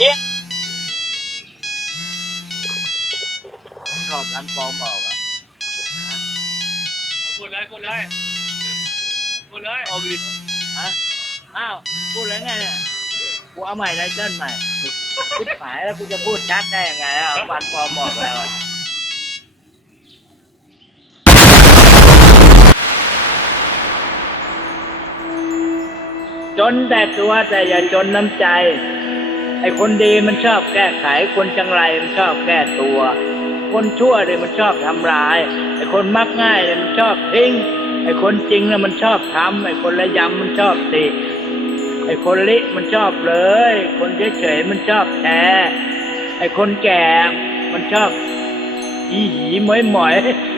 เนี่ยชอบร้านปลอมบอกอะพูดเลยพูดเลยพูดเลยเอาวินฮะอ้าวพูดแล้วไงเนี่ยกูเอาใหม่ไลเติ้ลใหม่คิดหมายแล้วกูจะพูดชัดได้ยังไงอะวันปลอมบอกแล้วอะจนแต่ตัวแต่อย่าจนน้ำใจ ไอ้คนดีมันชอบแก้ไข คนจังไรมันชอบแก้ตัว คนชั่วเนี่ยมันชอบทำร้าย ไอ้คนมักง่ายเนี่ยมันชอบทิ้ง ไอ้คนจริงเนี่ยมันชอบทำไอ้คนระยำมันชอบติไอ้คนลิมันชอบเลย คนเฉยๆมันชอบแท้ไอ้คนแก่มันชอบหีหีหมอยหมอยๆ